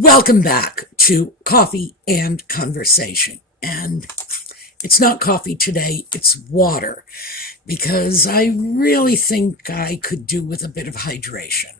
Welcome back to Coffee and Conversation. And it's not coffee today, it's water, because I really think I could do with a bit of hydration.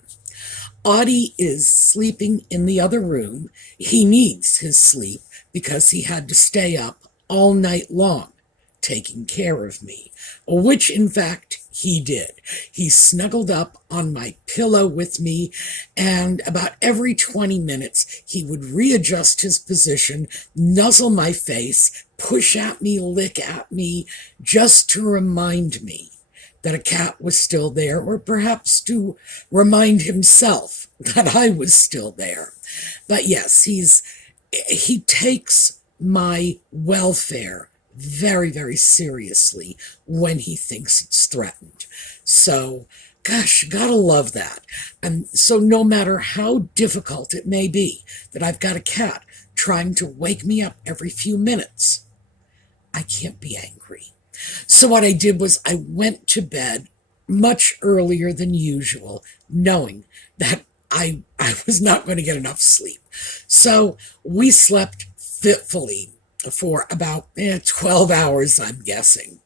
Audie is sleeping in the other room. He needs his sleep because he had to stay up all night long taking care of me, which in fact he did. He snuggled up on my pillow with me, and about every 20 minutes he would readjust his position, nuzzle my face, push at me, lick at me, just to remind me that a cat was still there, or perhaps to remind himself that I was still there. But yes, he takes my welfare very, very seriously when he thinks it's threatened. So, gosh, you gotta love that. And so no matter how difficult it may be that I've got a cat trying to wake me up every few minutes, I can't be angry. So what I did was I went to bed much earlier than usual, knowing that I was not going to get enough sleep. So we slept fitfully for about 12 hours, I'm guessing.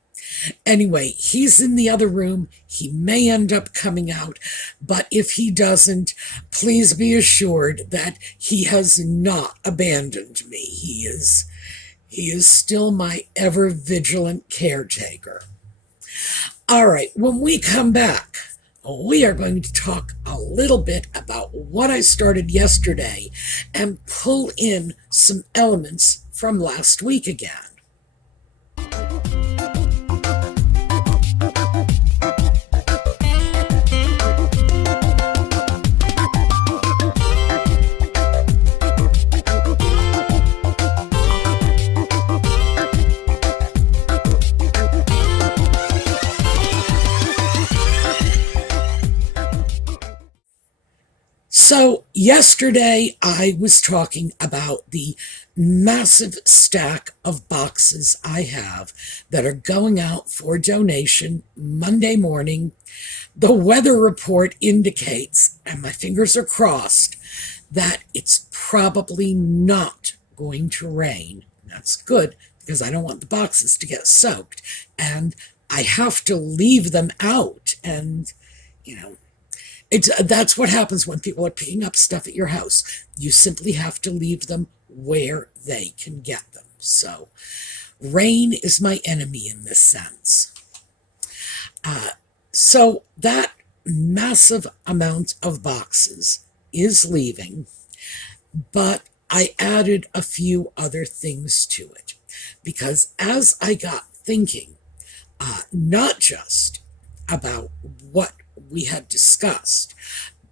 Anyway, he's in the other room. He may end up coming out, but if he doesn't, please be assured that he has not abandoned me. He is still my ever vigilant caretaker. All right, when we come back, we are going to talk a little bit about what I started yesterday and pull in some elements from last week again. So yesterday I was talking about the massive stack of boxes I have that are going out for donation Monday morning. The weather report indicates, and my fingers are crossed, that it's probably not going to rain. That's good, because I don't want the boxes to get soaked, and I have to leave them out, and that's what happens when people are picking up stuff at your house. You simply have to leave them where they can get them. So rain is my enemy in this sense. So that massive amount of boxes is leaving, but I added a few other things to it. Because as I got thinking, not just about what we had discussed,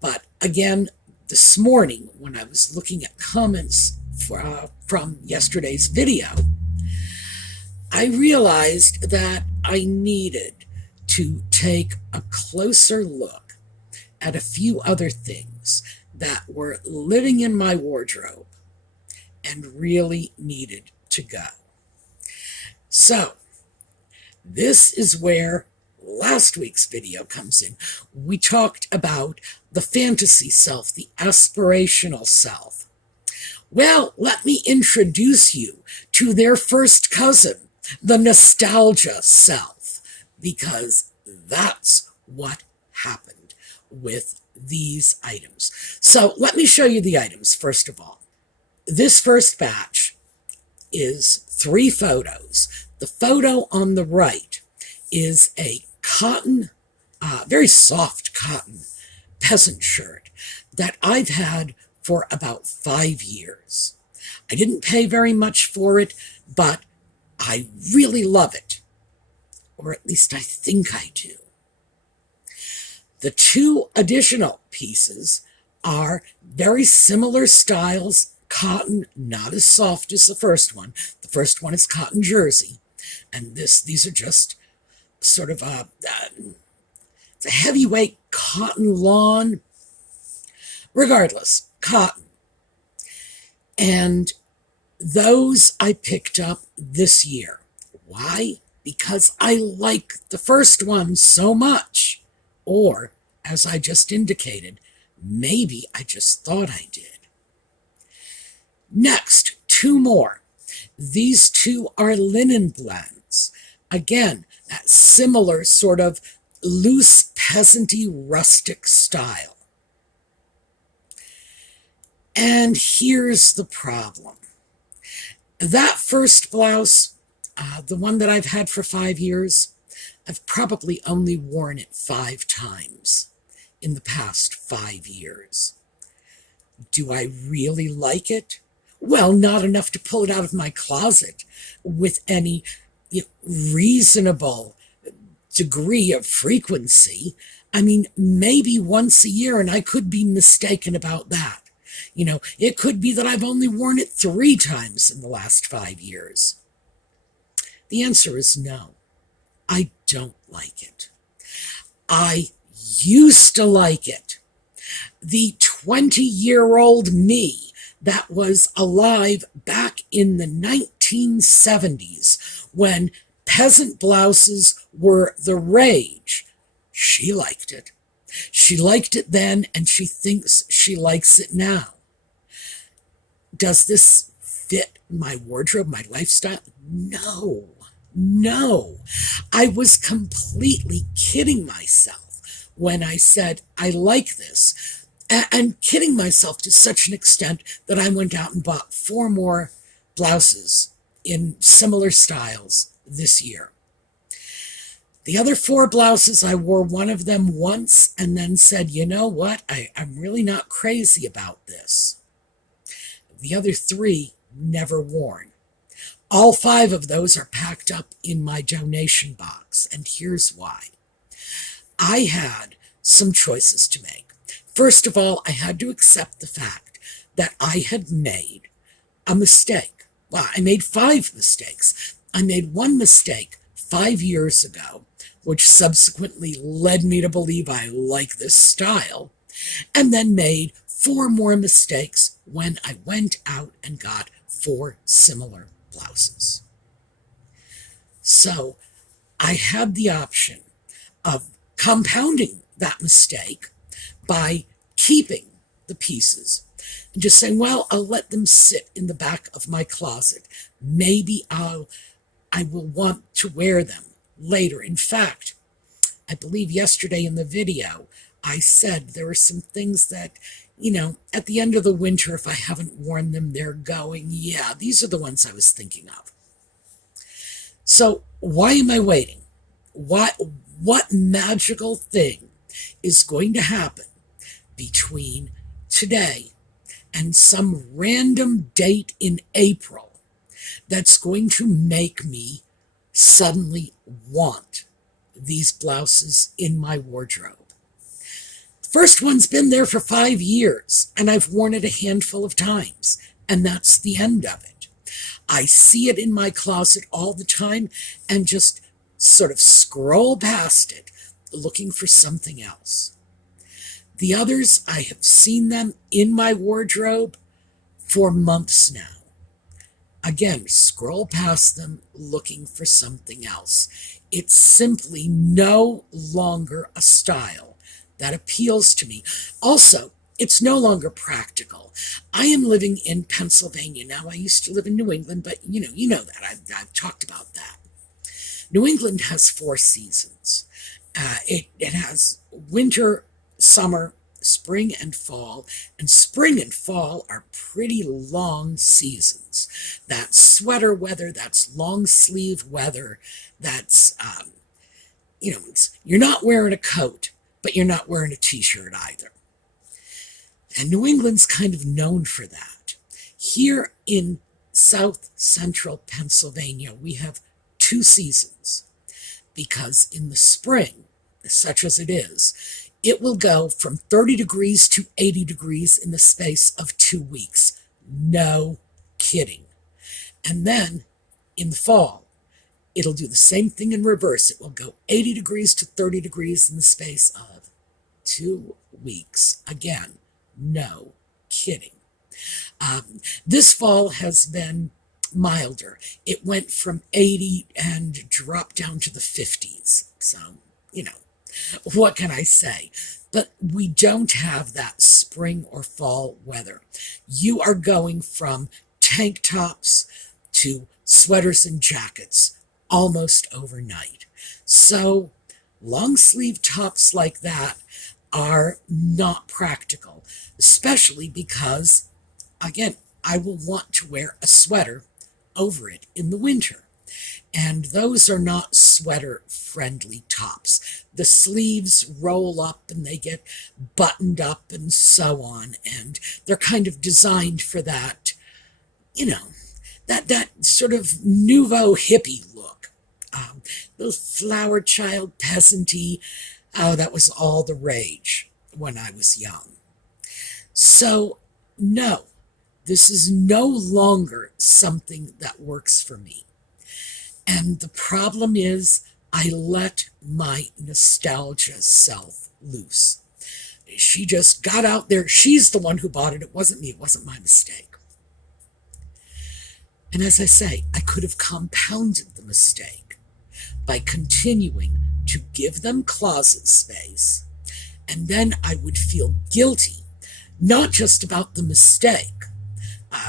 but again, this morning when I was looking at comments from yesterday's video, I realized that I needed to take a closer look at a few other things that were living in my wardrobe and really needed to go. So, this is where last week's video comes in. We talked about the fantasy self, the aspirational self. Well, let me introduce you to their first cousin, the nostalgia self, because that's what happened with these items. So let me show you the items first of all. This first batch is 3 photos. The photo on the right is a cotton, very soft cotton peasant shirt that I've had for about 5 years. I didn't pay very much for it, but I really love it, or at least I think I do. The 2 additional pieces are very similar styles, cotton, not as soft as the first one. The first one is cotton jersey, and these are just sort of it's a heavyweight cotton lawn. Regardless, cotton. And those I picked up this year. Why? Because I like the first one so much. Or, as I just indicated, maybe I just thought I did. Next, two more. These two are linen blends. Again, that similar sort of loose, peasanty, rustic style. And here's the problem. That first blouse, the one that I've had for 5 years, I've probably only worn it 5 times in the past 5 years. Do I really like it? Well, not enough to pull it out of my closet with any reasonable degree of frequency. I mean, maybe once a year, and I could be mistaken about that. It could be that I've only worn it 3 times in the last 5 years. The answer is no. I don't like it. I used to like it. The 20-year-old me that was alive back in the 1970s when peasant blouses were the rage, she liked it. She liked it then, and she thinks she likes it now. Does this fit my wardrobe, my lifestyle? No. I was completely kidding myself when I said I like this, and kidding myself to such an extent that I went out and bought 4 more blouses in similar styles this year. The other 4 blouses, I wore one of them once and then said, you know what, I'm really not crazy about this. The other 3, never worn. All 5 of those are packed up in my donation box, and here's why. I had some choices to make. First of all, I had to accept the fact that I had made a mistake. Well, I made 5 mistakes. I made one mistake 5 years ago, which subsequently led me to believe I like this style, and then made 4 more mistakes when I went out and got 4 similar blouses. So I had the option of compounding that mistake by keeping the pieces and just saying, well, I'll let them sit in the back of my closet. Maybe I will want to wear them later. In fact, I believe yesterday in the video, I said there are some things that, at the end of the winter, if I haven't worn them, they're going, yeah, these are the ones I was thinking of. So why am I waiting? What magical thing is going to happen between today and some random date in April that's going to make me suddenly want these blouses in my wardrobe? First one's been there for 5 years, and I've worn it a handful of times, and that's the end of it. I see it in my closet all the time and just sort of scroll past it, looking for something else. The others, I have seen them in my wardrobe for months now. Again, scroll past them, looking for something else. It's simply no longer a style that appeals to me. Also, it's no longer practical. I am living in Pennsylvania now. I used to live in New England, but you know that. I've talked about that. New England has 4 seasons. It has winter, summer, spring, and fall. And spring and fall are pretty long seasons. That's sweater weather, that's long sleeve weather, that's, you're not wearing a coat, but you're not wearing a t-shirt either. And New England's kind of known for that. Here in south central Pennsylvania, we have 2 seasons, because in the spring, such as it is, it will go from 30 degrees to 80 degrees in the space of 2 weeks. No kidding. And then in the fall, it'll do the same thing in reverse. It will go 80 degrees to 30 degrees in the space of 2 weeks. Again, no kidding. This fall has been milder. It went from 80 and dropped down to the 50s. So, what can I say? But we don't have that spring or fall weather. You are going from tank tops to sweaters and jackets almost overnight. So long sleeve tops like that are not practical, especially because, again, I will want to wear a sweater over it in the winter. And those are not sweater-friendly tops. The sleeves roll up and they get buttoned up and so on, and they're kind of designed for that, that sort of nouveau hippie look. Little flower child peasanty. Oh, that was all the rage when I was young. So, no, this is no longer something that works for me. And the problem is, I let my nostalgia self loose. She just got out there. She's the one who bought it. It wasn't me. It wasn't my mistake. And as I say, I could have compounded the mistake by continuing to give them closet space. And then I would feel guilty, not just about the mistake,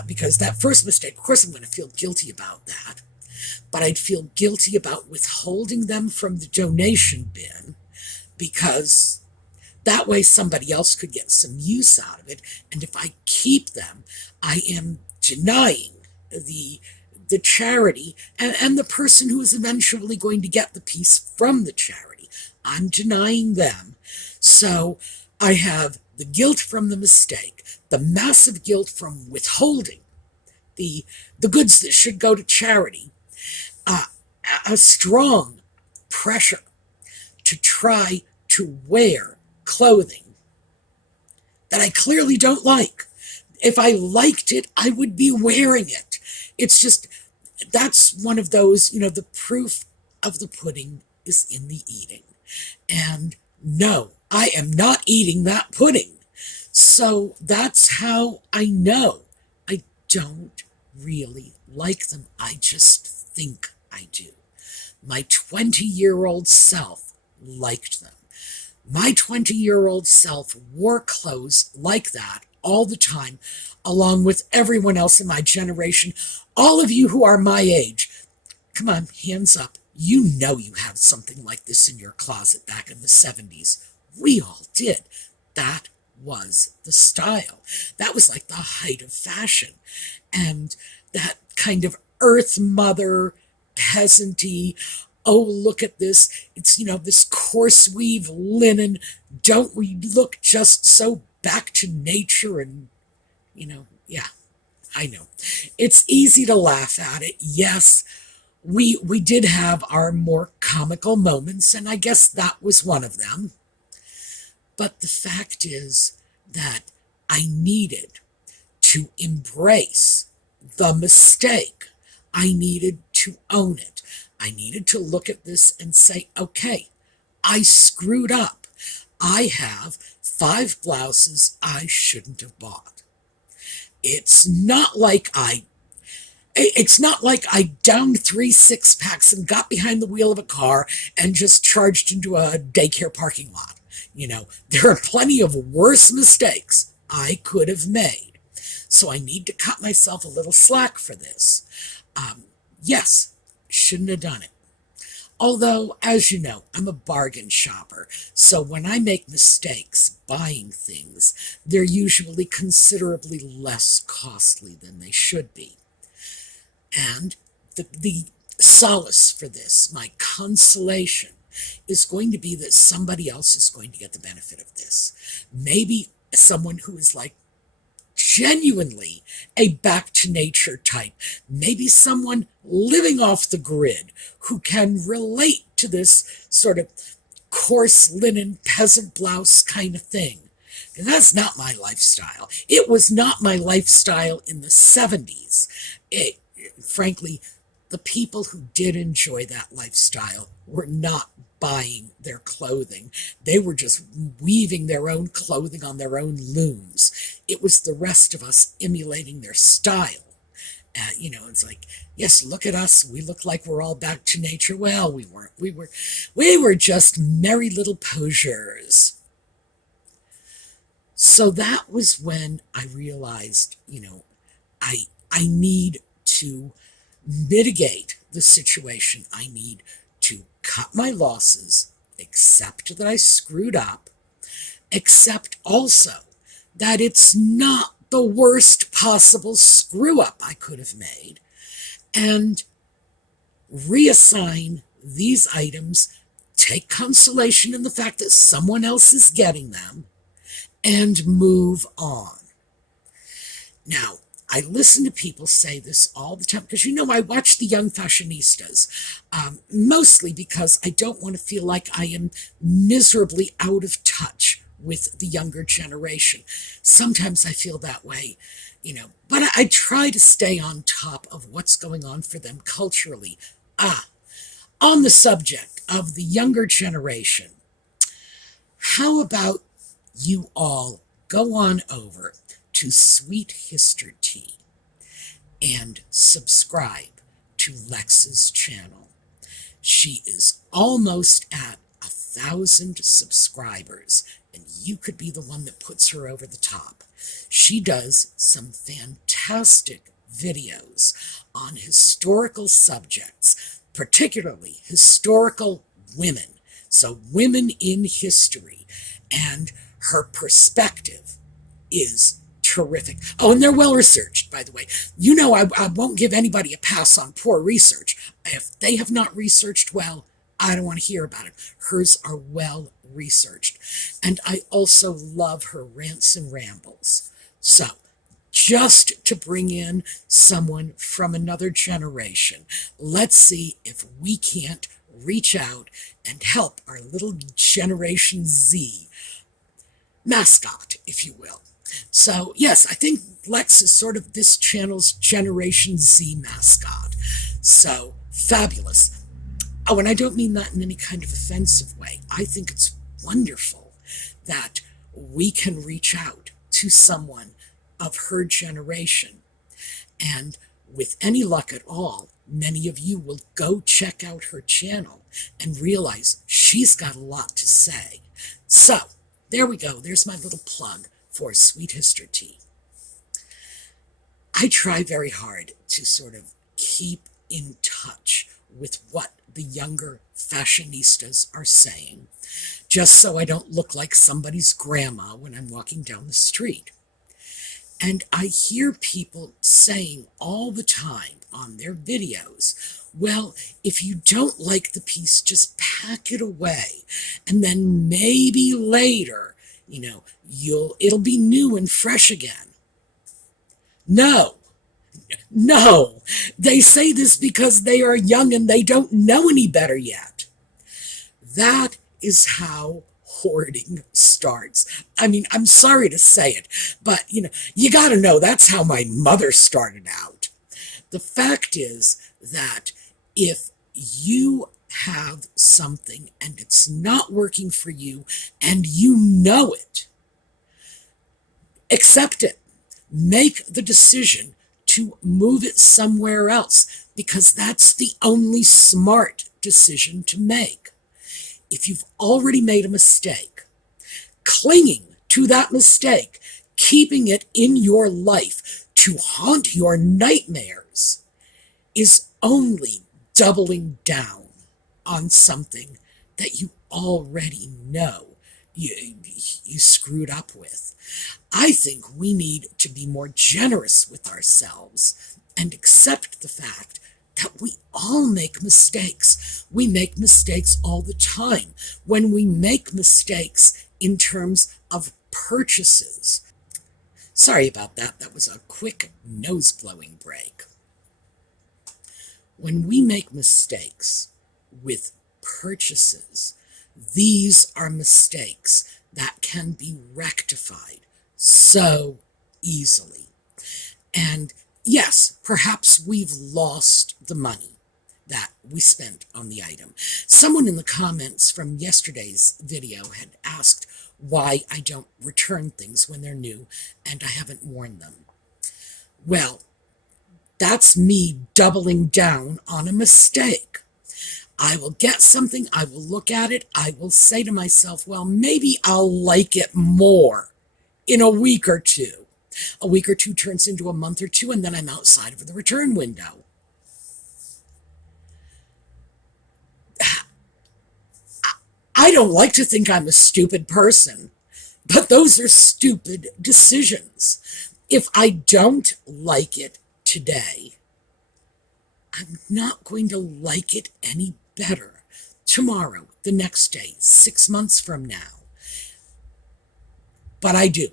because that first mistake, of course I'm going to feel guilty about that. But I'd feel guilty about withholding them from the donation bin, because that way somebody else could get some use out of it. And if I keep them, I am denying the charity and the person who is eventually going to get the piece from the charity. I'm denying them. So I have the guilt from the mistake, the massive guilt from withholding the goods that should go to charity, a strong pressure to try to wear clothing that I clearly don't like. If I liked it, I would be wearing it. It's just, that's one of those, the proof of the pudding is in the eating. And no, I am not eating that pudding. So that's how I know I don't really like them. I just think I do. My 20-year-old self liked them. My 20-year-old self wore clothes like that all the time, along with everyone else in my generation. All of you who are my age, come on, hands up. You know you have something like this in your closet back in the 70s. We all did. That was the style. That was like the height of fashion. And that kind of earth mother, peasanty, oh, look at this. It's, this coarse weave linen. Don't we look just so back to nature? And, yeah, I know. It's easy to laugh at it. Yes, we did have our more comical moments, and I guess that was one of them. But the fact is that I needed to embrace the mistake. I needed to own it. I needed to look at this and say, okay, I screwed up. I have 5 blouses I shouldn't have bought. It's not like I downed 3 6-packs and got behind the wheel of a car and just charged into a daycare parking lot. There are plenty of worse mistakes I could have made. So I need to cut myself a little slack for this. Yes, shouldn't have done it. Although, as you know, I'm a bargain shopper, so when I make mistakes buying things, they're usually considerably less costly than they should be. And the solace for this, my consolation, is going to be that somebody else is going to get the benefit of this. Maybe someone who is like genuinely a back to nature type. Maybe someone living off the grid who can relate to this sort of coarse linen peasant blouse kind of thing. And that's not my lifestyle. It was not my lifestyle in the 70s. Frankly, the people who did enjoy that lifestyle were not buying their clothing. They were just weaving their own clothing on their own looms. It was the rest of us emulating their style. It's like, yes, look at us. We look like we're all back to nature. Well, we weren't. We were just merry little poseurs. So that was when I realized, I need to mitigate the situation. I need to cut my losses, accept that I screwed up, accept also that it's not the worst possible screw up I could have made, and reassign these items, take consolation in the fact that someone else is getting them, and move on. Now, I listen to people say this all the time because, I watch the young fashionistas, mostly because I don't want to feel like I am miserably out of touch with the younger generation. Sometimes I feel that way, but I try to stay on top of what's going on for them culturally. On the subject of the younger generation, how about you all go on over to Sweet History Tea and subscribe to Lex's channel. She is almost at 1,000 subscribers, and you could be the one that puts her over the top. She does some fantastic videos on historical subjects, particularly historical women, so women in history, and her perspective is terrific. Oh, and they're well researched, by the way. I won't give anybody a pass on poor research. If they have not researched well, I don't want to hear about it. Hers are well researched. And I also love her rants and rambles. So, just to bring in someone from another generation, let's see if we can't reach out and help our little Generation Z mascot, if you will. So, yes, I think Lex is sort of this channel's Generation Z mascot. So, fabulous. Oh, and I don't mean that in any kind of offensive way. I think it's wonderful that we can reach out to someone of her generation. And with any luck at all, many of you will go check out her channel and realize she's got a lot to say. So, there we go. There's my little plug for Sweet History Tea. I try very hard to sort of keep in touch with what the younger fashionistas are saying, just so I don't look like somebody's grandma when I'm walking down the street. And I hear people saying all the time on their videos, well, if you don't like the piece, just pack it away. And then maybe later, it'll be new and fresh again. No. They say this because they are young and they don't know any better yet. That is how hoarding starts. I mean, I'm sorry to say it, but you got to know that's how my mother started out. The fact is that if you have something and it's not working for you and you know it, accept it. Make the decision to move it somewhere else, because that's the only smart decision to make. If you've already made a mistake, clinging to that mistake, keeping it in your life to haunt your nightmares, is only doubling down on something that you already know you screwed up with. I think we need to be more generous with ourselves and accept the fact that we all make mistakes. We make mistakes all the time. When we make mistakes in terms of purchases. Sorry about that. That was a quick nose-blowing break. When we make mistakes with purchases, these are mistakes that can be rectified so easily. And yes, perhaps we've lost the money that we spent on the item. Someone in the comments from yesterday's video had asked why I don't return things when they're new and I haven't worn them. Well, that's me doubling down on a mistake. I will get something, I will look at it, I will say to myself, well, maybe I'll like it more in a week or two. A week or two turns into a month or two, and then I'm outside of the return window. I don't like to think I'm a stupid person, but those are stupid decisions. If I don't like it today, I'm not going to like it any better tomorrow, the next day, 6 months from now. But I do.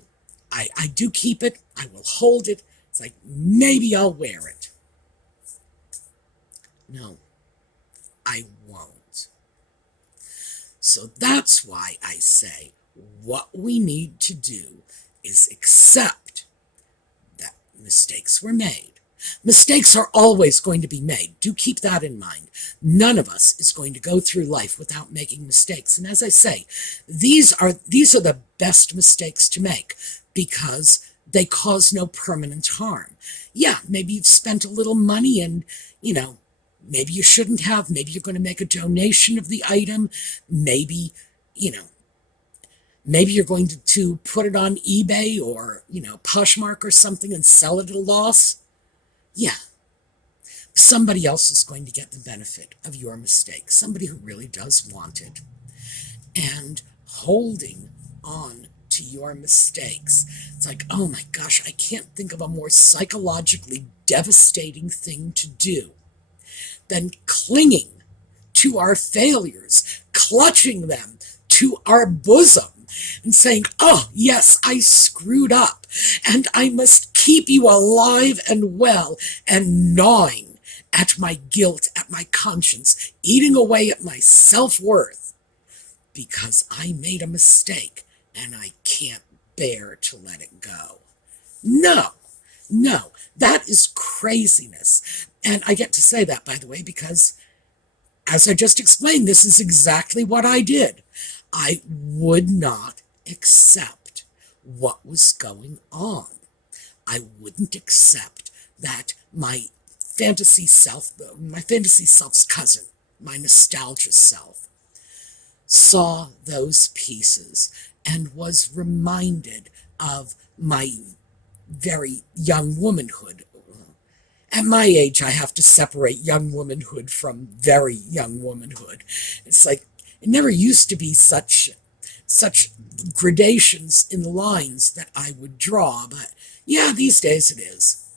I do keep it. I will hold it. It's like, maybe I'll wear it. No, I won't. So that's why I say what we need to do is accept that mistakes were made. Mistakes are always going to be made. Do keep that in mind. None of us is going to go through life without making mistakes. And as I say, these are the best mistakes to make because they cause no permanent harm. Yeah, maybe you've spent a little money and, maybe you shouldn't have. Maybe you're going to make a donation of the item. Maybe, maybe you're going to put it on eBay or, Poshmark or something and sell it at a loss. Yeah, somebody else is going to get the benefit of your mistake, somebody who really does want it. And holding on to your mistakes, it's like, oh my gosh, I can't think of a more psychologically devastating thing to do than clinging to our failures, clutching them to our bosom, and saying, oh, yes, I screwed up, and I must keep you alive and well, and gnawing at my guilt, at my conscience, eating away at my self-worth, because I made a mistake, and I can't bear to let it go. No, that is craziness. And I get to say that, by the way, because, as I just explained, this is exactly what I did. I would not accept what was going on. I wouldn't accept that my fantasy self's cousin, my nostalgia self, saw those pieces and was reminded of my very young womanhood. At my age, I have to separate young womanhood from very young womanhood. It's like, it never used to be such gradations in the lines that I would draw, but yeah, these days it is.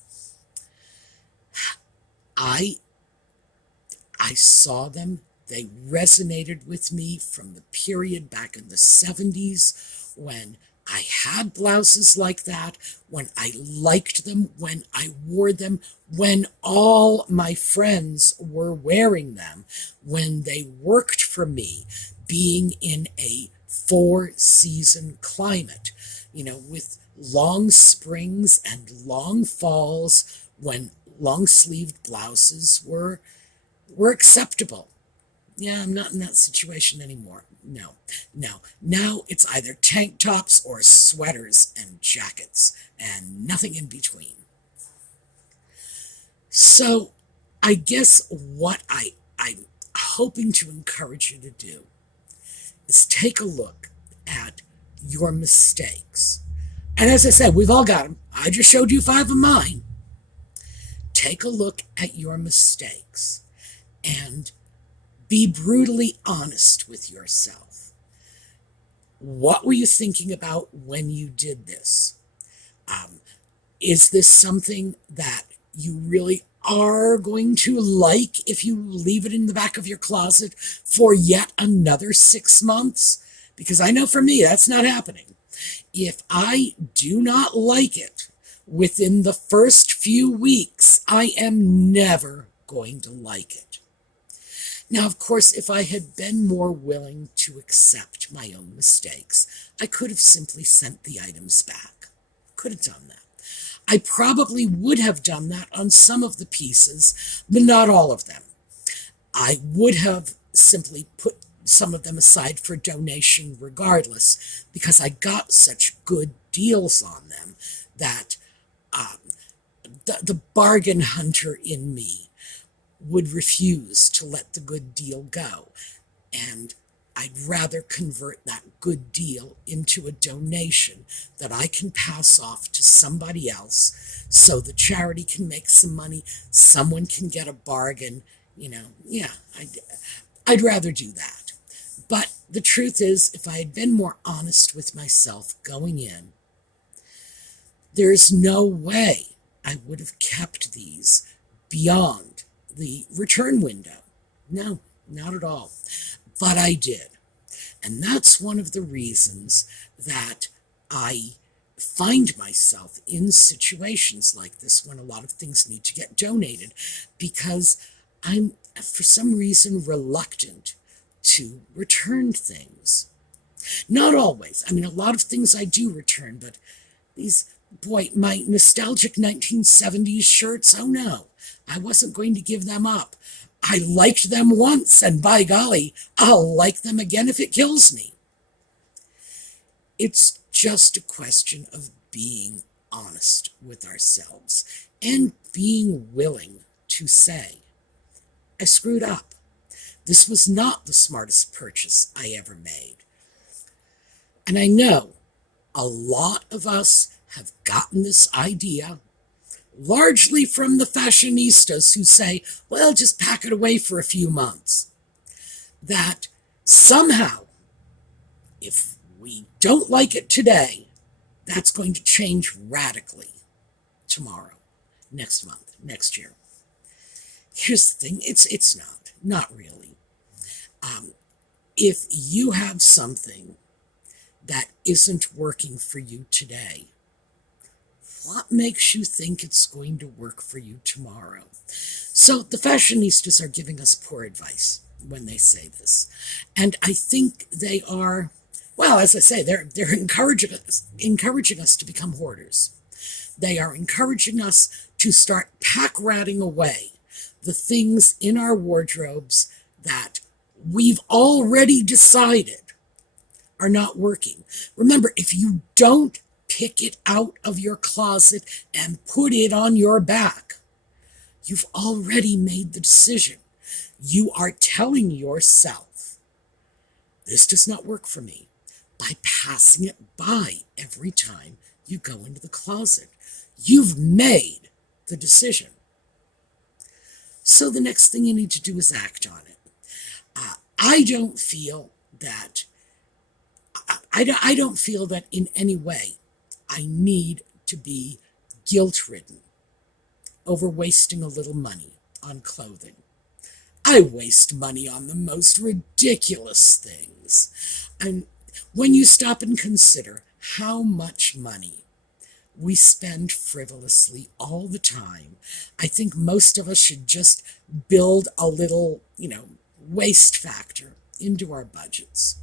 I saw them. They resonated with me from the period back in the 70s when I had blouses like that, when I liked them, when I wore them, when all my friends were wearing them, when they worked for me, being in a 4-season climate, with long springs and long falls, when long-sleeved blouses were acceptable. Yeah, I'm not in that situation anymore. No. Now it's either tank tops or sweaters and jackets and nothing in between. So I guess what I'm hoping to encourage you to do is take a look at your mistakes. And as I said, we've all got them. I just showed you 5 of mine. Take a look at your mistakes and be brutally honest with yourself. What were you thinking about when you did this? Is this something that you really are going to like if you leave it in the back of your closet for yet another 6 months? Because I know for me, that's not happening. If I do not like it within the first few weeks, I am never going to like it. Now, of course, if I had been more willing to accept my own mistakes, I could have simply sent the items back. Could have done that. I probably would have done that on some of the pieces, but not all of them. I would have simply put some of them aside for donation regardless, because I got such good deals on them that the bargain hunter in me would refuse to let the good deal go. And I'd rather convert that good deal into a donation that I can pass off to somebody else so the charity can make some money, someone can get a bargain, yeah, I'd rather do that. But the truth is, if I had been more honest with myself going in, there's no way I would have kept these beyond the return window. No, not at all. But I did. And that's one of the reasons that I find myself in situations like this when a lot of things need to get donated, because I'm, for some reason, reluctant to return things. Not always. I mean, a lot of things I do return, but my nostalgic 1970s shirts, oh no, I wasn't going to give them up. I liked them once, and by golly, I'll like them again if it kills me. It's just a question of being honest with ourselves and being willing to say, I screwed up. This was not the smartest purchase I ever made. And I know a lot of us have gotten this idea largely from the fashionistas who say, well, just pack it away for a few months. That somehow, if we don't like it today, that's going to change radically tomorrow, next month, next year. Here's the thing, it's not really. If you have something that isn't working for you today, what makes you think it's going to work for you tomorrow? So the fashionistas are giving us poor advice when they say this. And I think they are, well, as I say, they're encouraging us to become hoarders. They are encouraging us to start pack-ratting away the things in our wardrobes that we've already decided are not working. Remember, if you don't pick it out of your closet and put it on your back, you've already made the decision. You are telling yourself, this does not work for me, by passing it by every time you go into the closet. You've made the decision. So the next thing you need to do is act on it. I don't feel that in any way I need to be guilt-ridden over wasting a little money on clothing. I waste money on the most ridiculous things. And when you stop and consider how much money we spend frivolously all the time, I think most of us should just build a little, waste factor into our budgets.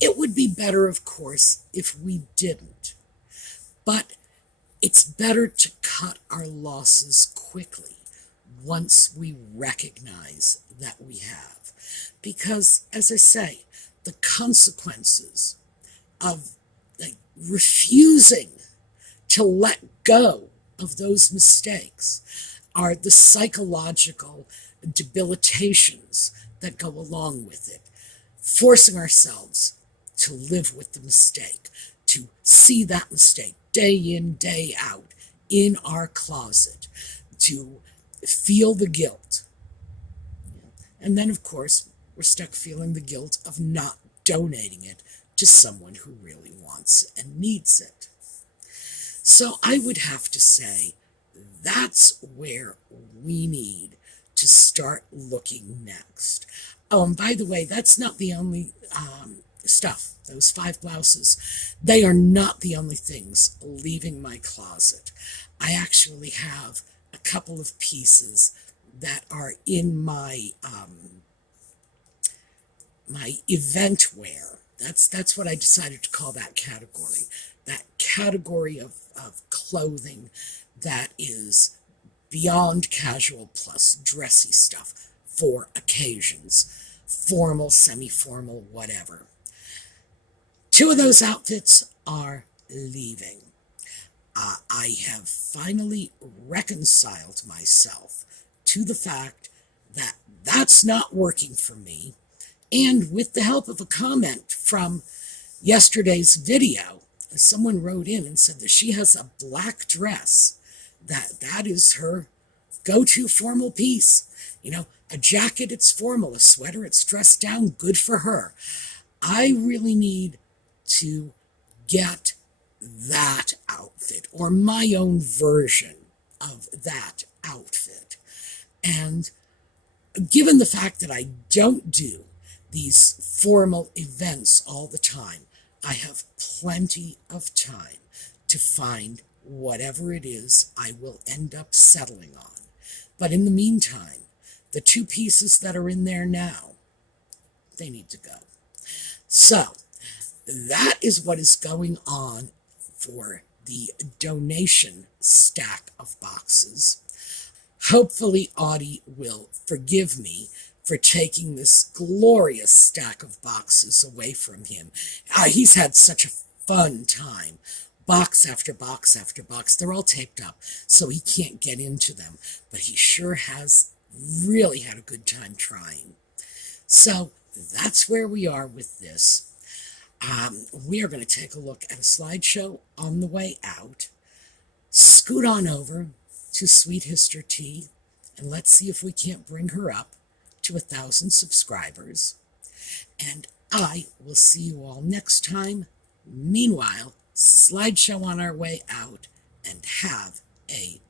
It would be better, of course, if we didn't. But it's better to cut our losses quickly once we recognize that we have. Because, as I say, the consequences of refusing to let go of those mistakes are the psychological debilitations that go along with it. Forcing ourselves to live with the mistake, to see that mistake day in, day out in our closet, to feel the guilt. And then, of course, we're stuck feeling the guilt of not donating it to someone who really wants it and needs it. So I would have to say that's where we need to start looking next. Oh, and by the way, that's not the only stuff. Those 5 blouses, they are not the only things leaving my closet. I actually have a couple of pieces that are in my my event wear. That's what I decided to call that category. That category of clothing that is beyond casual plus dressy stuff for occasions, formal, semi-formal, whatever. 2 of those outfits are leaving. I have finally reconciled myself to the fact that that's not working for me, And with the help of a comment from yesterday's video, someone wrote in and said that she has a black dress, that is her go-to formal piece. You know, a jacket, it's formal. A sweater, it's dressed down. Good for her. I really need to get that outfit, or my own version of that outfit. And given the fact that I don't do these formal events all the time, I have plenty of time to find whatever it is I will end up settling on. But in the meantime, the two pieces that are in there now, they need to go. So that is what is going on for the donation stack of boxes. Hopefully Audie will forgive me for taking this glorious stack of boxes away from him. He's had such a fun time. Box after box after box. They're all taped up, so he can't get into them. But he sure has really had a good time trying. So that's where we are with this. We are going to take a look at a slideshow on the way out. Scoot on over to Sweet Hister Tea, and let's see if we can't bring her up to 1,000 subscribers. And I will see you all next time. Meanwhile, slideshow on our way out, and have a